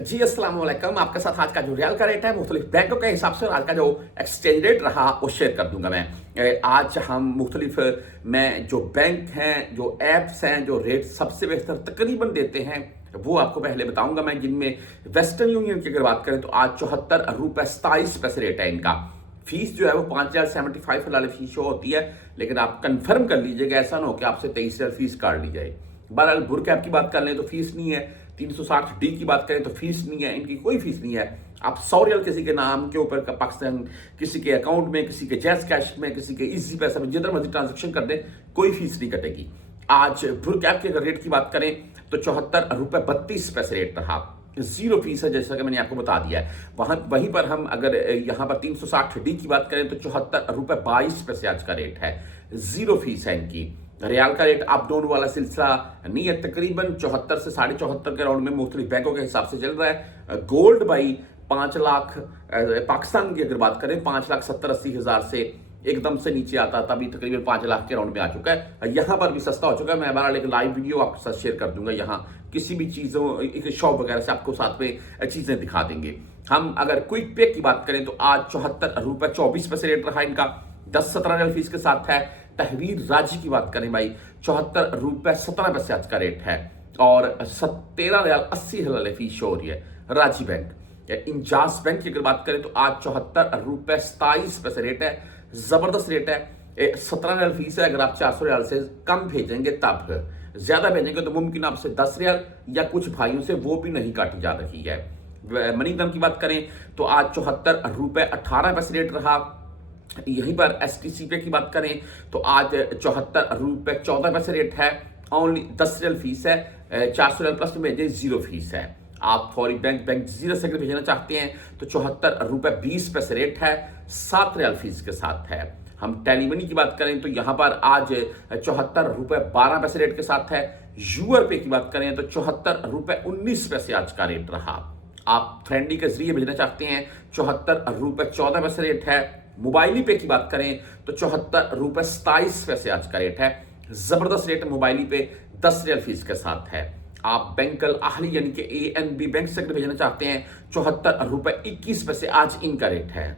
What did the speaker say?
जी अस्सलाम वालेकुम। आपके साथ आज का जो रियाल का रेट है मुख्तलिफ बैंकों के हिसाब से आज का जो एक्सचेंज रेट रहा वो शेयर कर दूंगा मैं। आज हम मुख्तलिफ में जो बैंक हैं, जो ऐप्स हैं, जो रेट सबसे बेहतर तकरीबन देते हैं वो आपको पहले बताऊंगा मैं। जिनमें वेस्टर्न यूनियन की अगर बात करें तो आज 74 रुपये 27 पैसे रेट है इनका। फीस जो है वो 5075 वाली फीस शो होती है, लेकिन आप कंफर्म कर लीजिएगा, ऐसा ना हो कि आपसे 23,000 फीस काट ली जाए। बहरहाल बुर कैप की बात कर लें तो फीस नहीं है, 360 डी की बात करें तो फीस नहीं है, इनकी कोई फीस नहीं है। आप 100 रियल किसी के नाम के ऊपर का पाकिस्तान किसी के अकाउंट में, किसी के जैज कैश में, किसी के इजी पैसा में जिधर मर्जी ट्रांजेक्शन कर दें, कोई फीस नहीं कटेगी। आज बुर कैप के अगर रेट की बात करें तो 74 रुपये 32 पैसे रेट रहा, जीरो फीस है जैसा कि मैंने आपको बता दिया है। वहीं पर हम अगर यहाँ पर 360 डी की बात करें तो 74 रुपये 22 पैसे आज का रेट है, जीरो फीस है इनकी। रियाल का रेट अप डाउन वाला सिलसिला नहीं है, तकरीबन 74 से 74.5 के राउंड में मुख्तलिफ बैंकों के हिसाब से चल रहा है। गोल्ड भाई 5 लाख, पाकिस्तान की अगर बात करें 5,70,80,000 से एकदम से नीचे आता था, अभी तकरीबन 5 लाख के राउंड में आ चुका है। यहाँ पर भी सस्ता हो चुका है। मैं बहरहाल एक लाइव वीडियो आपके साथ शेयर कर दूंगा, यहाँ किसी भी चीज़ों एक शॉप वगैरह से आपको साथ में चीज़ें दिखा देंगे। हम अगर क्विक पे की बात करें तो आज 74 रुपये 24 पैसे रेट रहा इनका, 10-17 रियल फीस के साथ है। तहवीर राजी की बात करें भाई 74 रुपये 17 पैसे आज का रेट है, और 13 रियाल 80 फीस शो हो रही है राजी बैंक। इंजास बैंक की अगर बात करें तो आज 74 रुपये 27 पैसे रेट है, जबरदस्त रेट है। 17 रियाल फीस है। अगर आप 400 रियाल से कम भेजेंगे तब, ज्यादा भेजेंगे तो मुमकिन आपसे 10 रियाल या कुछ भाइयों से वो भी नहीं काटी जा रही है। मनीग्राम की बात करें तो आज 74 रुपये 18 पैसे रेट रहा। यहीं पर एसटीसी पे की बात करें तो आज 74 रुपये 14 पैसे रेट है, ओनली 10 रियल फीस है। 400 रियल प्लस में भेजें, जीरो फीस है। आप फॉरी बैंक जीरो से अगर भेजना चाहते हैं तो 74 रुपये 20 पैसे रेट है, 7 रियल फीस के साथ है। हम टेलीमनी की बात करें तो यहां पर आज 74 रुपये 12 पैसे रेट के साथ है। यूआर पे की बात करें तो 74 रुपये 19 पैसे आज का रेट रहा। आप फ्रेंडली के जरिए भेजना चाहते हैं 74 रुपये 14 पैसे रेट है। मोबाइली पे की बात करें तो 74 रुपये 27 पैसे आज का रेट है, जबरदस्त रेट है मोबाइली पे, 10 रियल फीस के साथ है। आप बैंक अल अहली यानी कि ANB बैंक से अगर भेजना चाहते हैं 74 रुपये 21 पैसे आज इनका रेट है।